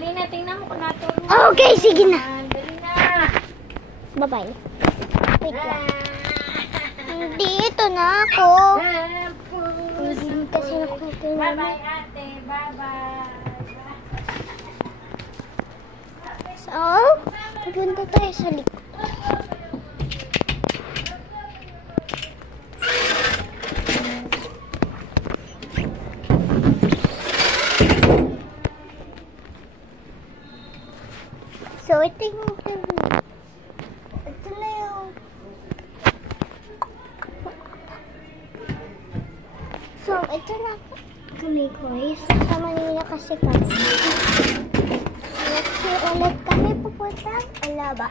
Dali na, tingnan mo kung natulog. Okay, sige na. Dali na. Bye-bye. Wait lang. Dito na ako. Hindi kasi ako tingnan. Bye-bye, ate. Bye-bye. So, pupunta tayo sa likod. So, ito yung ito na yung so, ito na kami guys. Sa Manila kasi kami. Ulit kami pupunta Alaba.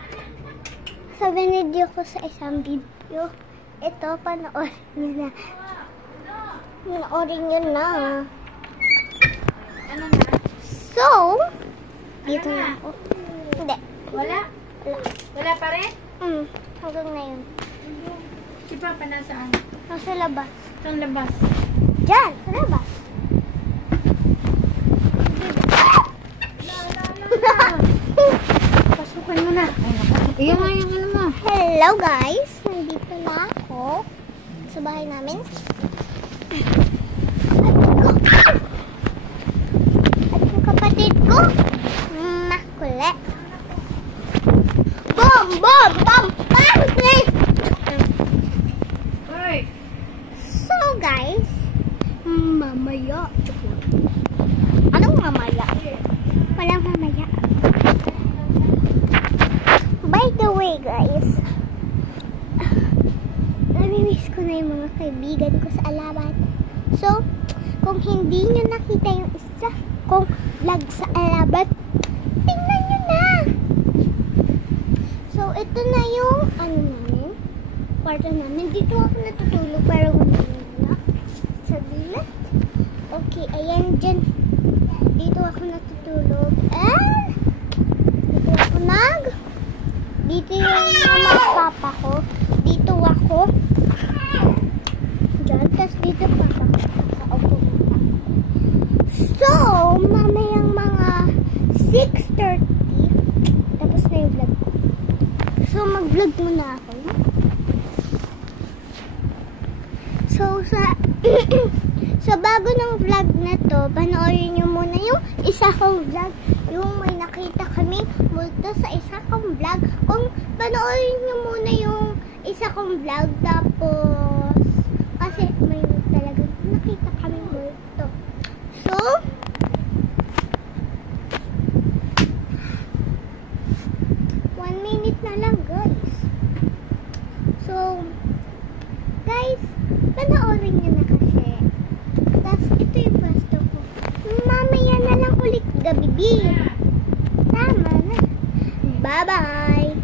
So, binidyo ko sa isang video. Ito, panoorin nyo na. Panoorin nyo na. Ano na? So, dito na ako. Hindi. Wala? Wala pa rin? Hanggang na yun. Si Papa nasaan? Nasa labas. Saan labas? Diyan, sa labas. Pasukan mo na. Iyan nga yung ano mo. Hello guys! Nandito na ako sa bahay namin. At yung kapatid ko, makulit. Bom! Bom! Bom! Bom! Please! Hoy! So guys, mamaya. Anong mamaya? Walang mamaya. By the way guys, namimiss ko na yung mga kaibigan ko sa Alabat. So, kung hindi nyo nakita yung isa kong vlog sa Alabat, tingnan nyo na! So, ito na yung ano namin, kwarto namin. Dito ako natutulog pero wala. Saglit. Okay, ayan dyan. Dito ako natutulog. And, dito yung mama at papa ko. Dito ako. Diyan. Tapos dito papa ko. Nakaupo na. So, mamayang mga 6:30. Tapos na yung vlog ko. So, mag-vlog muna ako. So, sa bago ng vlog na to, panoorin nyo muna yung isa kong vlog. Yung may nakita kaming multo sa isa kong vlog. Kung panoorin nyo muna yung isa kong vlog, tapos kasi may talagang nakita kaming multo. So, one minute na lang guys. So, guys, panoorin nyo na kasi. Tapos, ito yung pwesto ko. Mamaya na lang ulit gabi. Tama na. Bye-bye.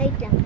Wait lang.